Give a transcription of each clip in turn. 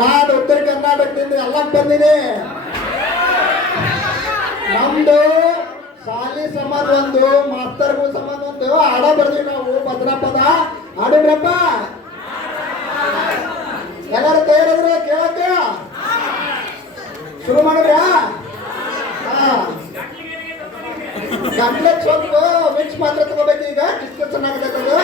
ನಾನು ಉತ್ತರ ಕರ್ನಾಟಕದಿಂದ ಎಲ್ಲ ಬಂದಿನಿ. ನಮ್ದು ಶಾಲಿ ಸಂಬಂಧ ಒಂದು, ಮಾಸ್ತರ್ಗೂ ಸಂಬಂಧ ಒಂದು ಹಾಡ ಬರ್ತೀವಿ ನಾವು. ಭದ್ರಪದ ಹಾಡಿದ್ರಪ್ಪ. ಎಲ್ಲರೂ ತಯಾರಿದ್ರೆ ಕೇಳಕ್ಕೆ ಶುರು ಮಾಡಿದ್ರ? ಗಂಟ್ಲೆಗೆ ಸ್ವಲ್ಪ ಮಿಕ್ಸ್ ಮಾತ್ರ ತಗೋಬೇಕು. ಈಗ ಡಿಸ್ಕಷನ್ ಆಗಬೇಕು.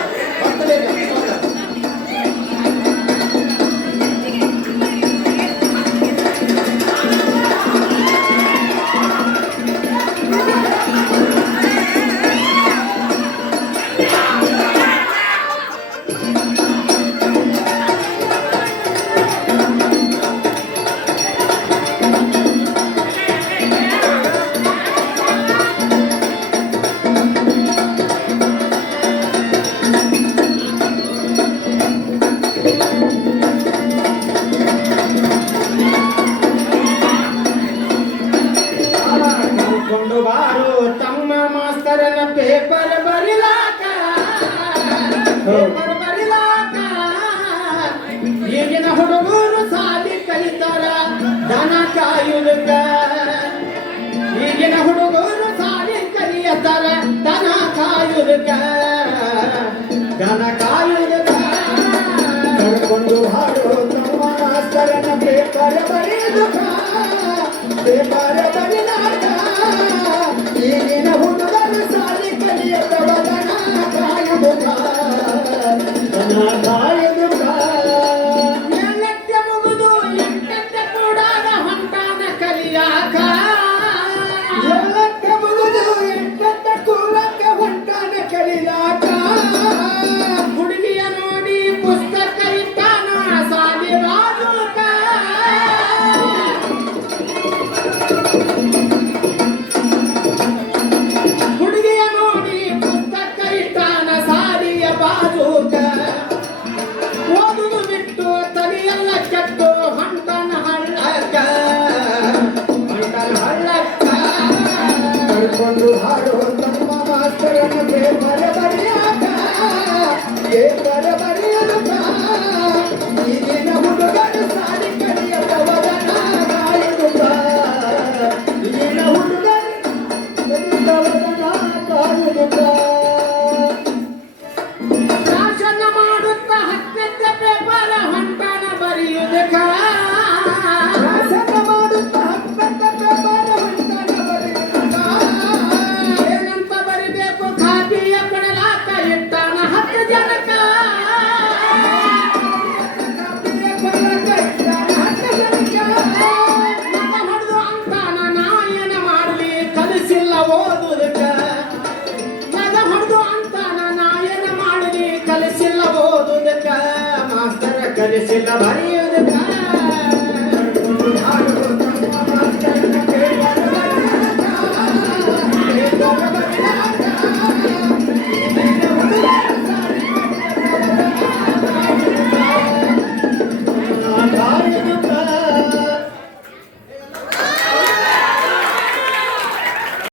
ಪೇಪರ್ ಬರಿಲಾಕ ಈಗಿನ ಹುಡುಗರು ಸಾಲಿ ಕಲಿತಾರ ದನ ಕಾಯುವುದಕ್ಕ. ಈಗಿನ ಹುಡುಗರು ಸಾಲಿ ಕಲಿಯತಾರ ದನ ಕಾಯುವುದಕ್ಕ. ದನ ಕಾಯುವುದಕ್ಕ ಕರ್ಕೊಂಡು ಹಾಡು ನಮ್ಮ ಮಾಸ್ತರನ ಪೇಪರ್ ಬರೀಲಕ. ಪೇಪರ್ ಬರಿಲಾಕ ಈಗಿನ ಹುಡುಗರು ಸಾಲಿ ಕಲಿಯತವ ದನ ಕಾಯುವುದಕ್ಕ. ದನ ಕಾಯುವುದಕ್ಕ. ಎಲ್ಲಕ್ಕೆ ಮುಗಿದು ಎಂಟಕ್ಕೆ ಕೂಡಾಗ ಹೊಂಟಾನ ಕಲಿಯಾಕ. ಎಲ್ಲಕ್ಕೆ ಮುಗಿದು ಎಂಟಕ್ಕೆ ಕೂಡಕ್ಕೆ ಹೊಂಟಾನ ಕಲಿಯಾಕ. ಹುಡುಗಿಯ ನೋಡಿ ಪುಸ್ತಕ ಇಟ್ಟಾನ ಸಾಲಿ ಬಾಜೂಕ. ಹುಡುಗಿಯ ನೋಡಿ ಪುಸ್ತಕ ಇಟ್ಟಾನ ಸಾಲಿಯ ಬಾಜೂಕ. ಓದುದು ಬಿಟ್ಟು ತಲೆಯೆಲ್ಲ ಕೆಟ್ಟು ಹೊಂಟನ ಹಳ್ಳಕ್ಕ. ಹೊಂಟನ ಹಳ್ಳಕ್ಕ ಕರ್ಕೊಂಡು ಹಾಡು ನಮ್ಮ ಮಾಸ್ತರನ ಪೇಪರ್ ಬರಿಯಾಕ. ಪೇಪರ್ ಬರೆಯಲಕ ಈಗಿನ ಹುಡುಗರು ಸಾಲಿ ಕಲಿಯತವ ದನ ಕಾಯುವುದಕ್ಕ. ಈಗಿನ ಹುಡುಗರು ಕಲಿಯತವ ದನ ಕಾಯುವುದಕ್ಕ. ಶಾಸನ ಮಾಡುತ್ತ ಹತ್ತನೆತ್ತ ಪೇಪರ್ ಹೊಂಟನ ಬರೆಯುವುದಕ್ಕ. ಶಾಸನ ಮಾಡುತ್ತ ಹತ್ತನೆತ್ತ ಪೇಪರ್ ಹೊಂಟನ ಬರೆಯುವುದಕ್ಕ. ಏನಂತ ಬರಿಬೇಕು ಖಾತಿಯ ಕೊಡಲಾಕ ಇಟ್ಟಾನ 10 ಜನಕ್ಕ. ಮಗ ಹೊಡೆದು ಅಂತಾನ ನಾಯನ ಮಾಡಲಿ ಕಲಿಸಿಲ್ಲ ಓದುವುದಕ್ಕ. ಮಗ ಹೊಡೆದು ಅಂತಾನ ನಾಯನ ಮಾಡಲಿ ಕಲಿಸಿಲ್ಲ ಓದುವುದಕ್ಕ. ಮಾಸ್ತರ ಕಲಿಸಿಲ್ಲ ಬರೆಯುವುದಕ್ಕ.